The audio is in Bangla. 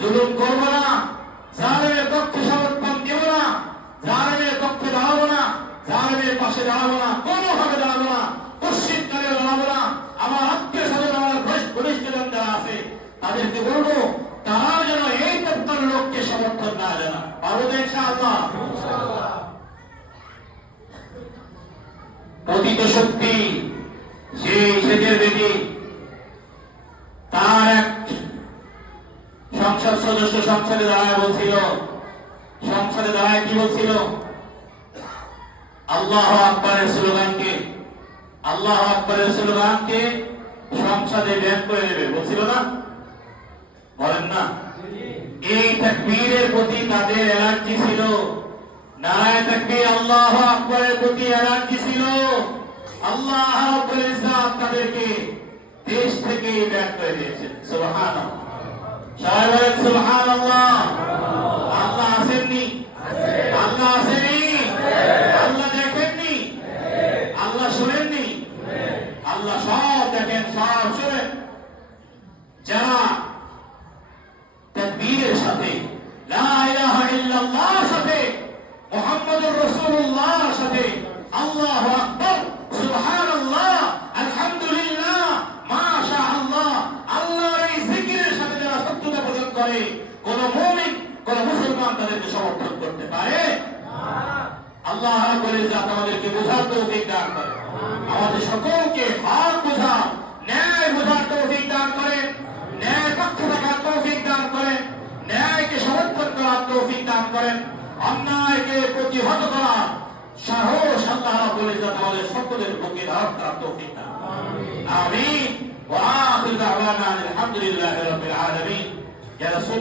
জুলুম করবো না, জালেমের পক্ষে সমর্থন দেব না, জালেমের পক্ষে দাঁড়াবো না, জালেমের পাশে দাঁড়াবো না, কোনোভাবে দাঁড়াবো না, পশ্চিম কালে দাঁড়াবো না। আমার আত্মীয় স্বজন, আমার ঘনিষ্ঠজন যারা আছে তাদেরকে বলবো তারা যেন এই তত্ত্বের লোককে সমর্থন না জানা। পারবো তো ইনশাআল্লাহ? পতিত শক্তি সেই সেজের বেদি তার এক সংসদ সদস্য সংসদে দাঁড়ায় বলছিল, সংসদে দাঁড়ায় কি বলছিল? আল্লাহ আকবরের স্লোগানকে, আল্লাহ আকবরের স্লোগানকে সংসদে ব্যান করে নেবে বলছিল না? বলেন না? এই তাকবীরের প্রতি তাদের অ্যালার্জি ছিল, নারায়ে তাকবীর আল্লাহু আকবরের প্রতি অ্যালার্জি ছিল। আল্লাহ রাব্বুল ইজ্জত তাদেরকে দেশ থেকে ব্যান করে দিয়েছেন। সুবহানাল্লাহ, সবাই বলেন সুবহানাল্লাহ। আল্লাহ আসেননি? আল্লাহ আসেনি? আল্লাহ দেখেননি? আল্লাহ শুনেননি? আল্লাহ সব দেখেন, সব শুনেন। যারা তাকবীরের সাথে লা ইলাহা ইল্লাল্লাহর সাথে মুহাম্মদুর রাসূলুল্লাহর সাথে আল্লাহু আকবার, সুবহানাল্লাহ, আলহামদুলিল্লাহ, মাশাআল্লাহ আল্লাহর এই জিকিরের সাথে যারা সত্যতা প্রদান করে, কোন মুমিন, কোন মুসলমান তাদেরকে সমর্থন করতে পারে না। আল্লাহ রাব্বুল ইজ্জত আমাদেরকে বোঝার তৌফিক দান করেন, আমাদের সকলকে হক বোঝা, ন্যায় বোঝার তৌফিক দান করেন, ন্যায় পক্ষে থাকার তৌফিক দান করেন, ন্যায়কে সমর্থন করার তৌফিক দান করেন, অন্যায়কে প্রতিহত করার সাহস আল্লাহ রাব্বুল ইজ্জত আমাদের সকলের বুকে ধারণ করার তৌফিক দান করেন। আমিন। ওয়া আখিরু দাওয়ানা আলহামদুলিল্লাহি রাব্বিল আলামিন। ইয়া রাসূল